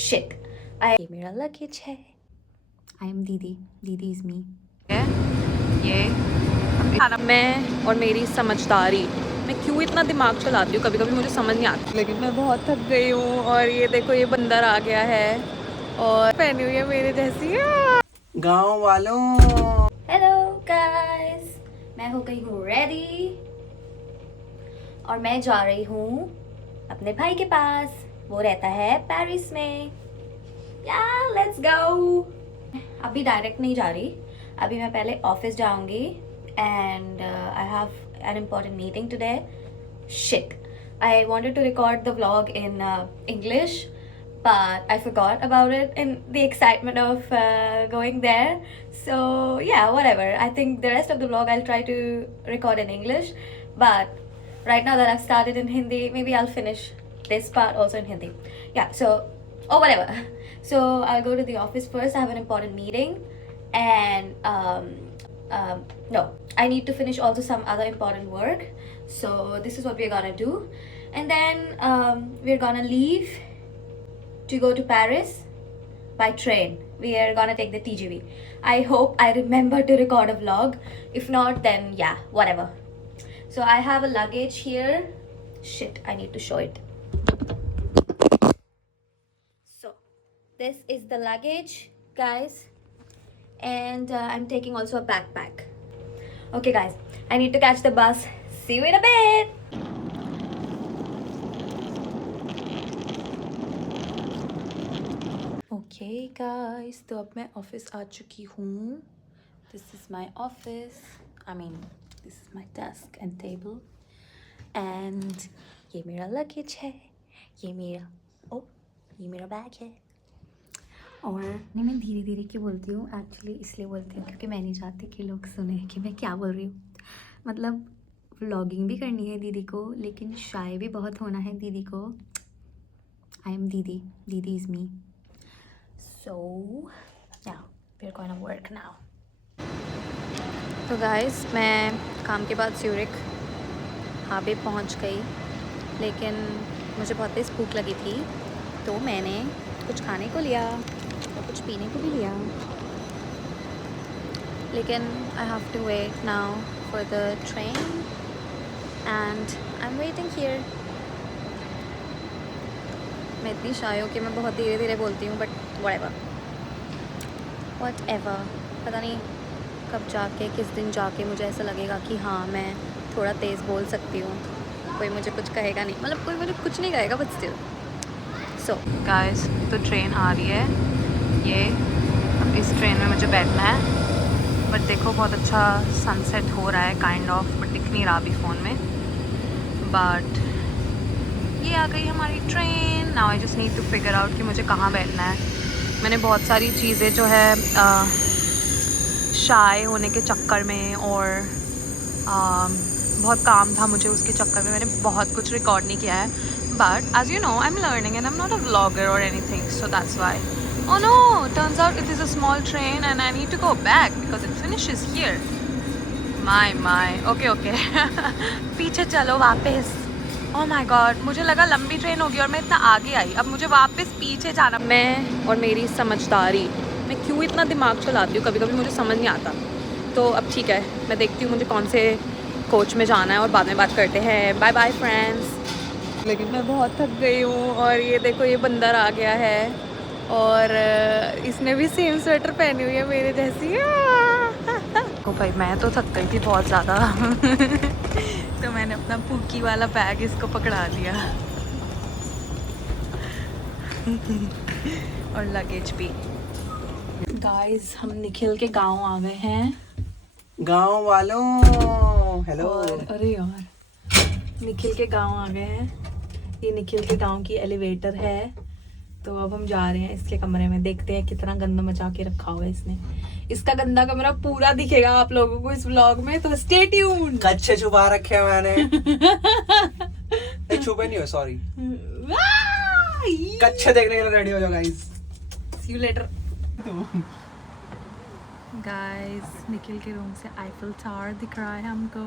Shit ये मेरा luggage है। आई एम दीदी, दीदी इज मी। ये मैं और मेरी समझदारी, मैं क्यों इतना दिमाग चलाती हूँ कभी कभी मुझे समझ नहीं आता, लेकिन मैं बहुत थक गई हूँ। और ये देखो ये बंदर आ गया है और पहनी हुई है मेरे जैसी गाँव वालों। हेलो गाइस, मैं हो गई हूँ रेडी और मैं जा रही हूँ अपने भाई के पास। वो रहता है पेरिस में। या लेट्स गो। अभी डायरेक्ट नहीं जा रही, अभी मैं पहले ऑफिस जाऊंगी and I have an important meeting today. Shit, I wanted to record the vlog in English, but I forgot about it in the excitement of going there. So yeah, whatever. I think the rest of the vlog I'll try to record in English, but right now that I've started in Hindi, maybe I'll finish this part also in Hindi. Yeah, so or whatever. So I'll go to the office first. I have an important meeting, and no, I need to finish also some other important work. So this is what we're gonna do, and then we're gonna leave to go to Paris by train. We are gonna take the TGV. I hope I remember to record a vlog. If not, then yeah, whatever. So I have a luggage here. Shit, I need to show it. So this is the luggage, guys, and I'm taking also a backpack. Okay guys, I need to catch the bus. See you in a bit. Okay guys, तो अब मैं office आ चुकी हूँ। This is my office, I mean this is my desk and table, and ये मेरा luggage है, ये मेरा बैग है। और नहीं, मैं धीरे धीरे क्यों बोलती हूँ, एक्चुअली इसलिए बोलती हूँ क्योंकि मैं नहीं चाहती कि लोग सुने कि मैं क्या बोल रही हूँ। मतलब व्लॉगिंग भी करनी है दीदी को, लेकिन शाय भी बहुत होना है दीदी को। आई एम दीदी, दीदी is me. So yeah, we're going to work now. तो गाइस, मैं काम के बाद ज्यूरिख हावे पहुंच गई, लेकिन मुझे बहुत तेज़ भूख लगी थी, तो मैंने कुछ खाने को लिया और कुछ पीने को भी लिया, लेकिन I have to wait now for the train and I'm waiting here. मैं इतनी शाय हूँ कि मैं बहुत धीरे धीरे बोलती हूँ, बट whatever. पता नहीं कब जाके, किस दिन जाके मुझे ऐसा लगेगा कि हाँ मैं थोड़ा तेज़ बोल सकती हूँ, कोई मुझे कुछ कहेगा नहीं, मतलब कोई मुझे कुछ नहीं कहेगा, बट स्टिल। सो गाइस, तो ट्रेन आ रही है, ये अब इस ट्रेन में मुझे बैठना है। बट देखो बहुत अच्छा सनसेट हो रहा है काइंड ऑफ, बट दिख नहीं रहा अभी फ़ोन में। बट ये आ गई हमारी train. Now I just need to figure out कि मुझे कहाँ बैठना है। मैंने बहुत सारी चीज़ें जो है शाय होने के चक्कर में और बहुत काम था मुझे, उसके चक्कर में मैंने बहुत कुछ रिकॉर्ड नहीं किया है। But as you know, I am learning and I am not a vlogger और anything, so that's why. Oh no, turns out it is a small train and I need to go back because it finishes here. My okay पीछे चलो वापस। Oh my God, मुझे लगा लंबी train होगी और मैं इतना आगे आई, अब मुझे वापस पीछे जाना। मैं और मेरी समझदारी, मैं क्यों इतना दिमाग चलाती हूँ कभी कभी मुझे समझ नहीं आता। तो अब ठीक है, मैं देखती हूँ मुझे कौन से कोच में जाना है और बाद में बात करते हैं। Bye bye friends. लेकिन मैं बहुत थक गई हूँ और ये देखो ये बंदर आ गया है और इसने भी सेम स्वेटर पहनी हुई है मेरे जैसी। ओ भाई, मैं तो थक गई थी बहुत ज़्यादा तो मैंने अपना पूकी वाला बैग इसको पकड़ा लिया और लगेज भी। गाइस, हम निखिल के गांव आ गए हैं। गाँव वालों, हेलो। अरे यार, निखिल के गांव आ गए हैं। ये निखिल के गांव की एलिवेटर है, तो अब हम जा रहे हैं इसके कमरे में, देखते हैं कितना गंदा मचा के रखा हुआ है इसने। इसका गंदा कमरा पूरा दिखेगा आप लोगों को इस व्लॉग में, तो स्टे ट्यून। कच्चे छुपा रखे हैं मैंने। नहीं, छुपे नहीं हो, सॉरी। कच्चे देखने के लिए रेडी हो जाओ guys. See you later. Guys, Nikhil के रूम से आईफल टावर दिख रहा है हमको।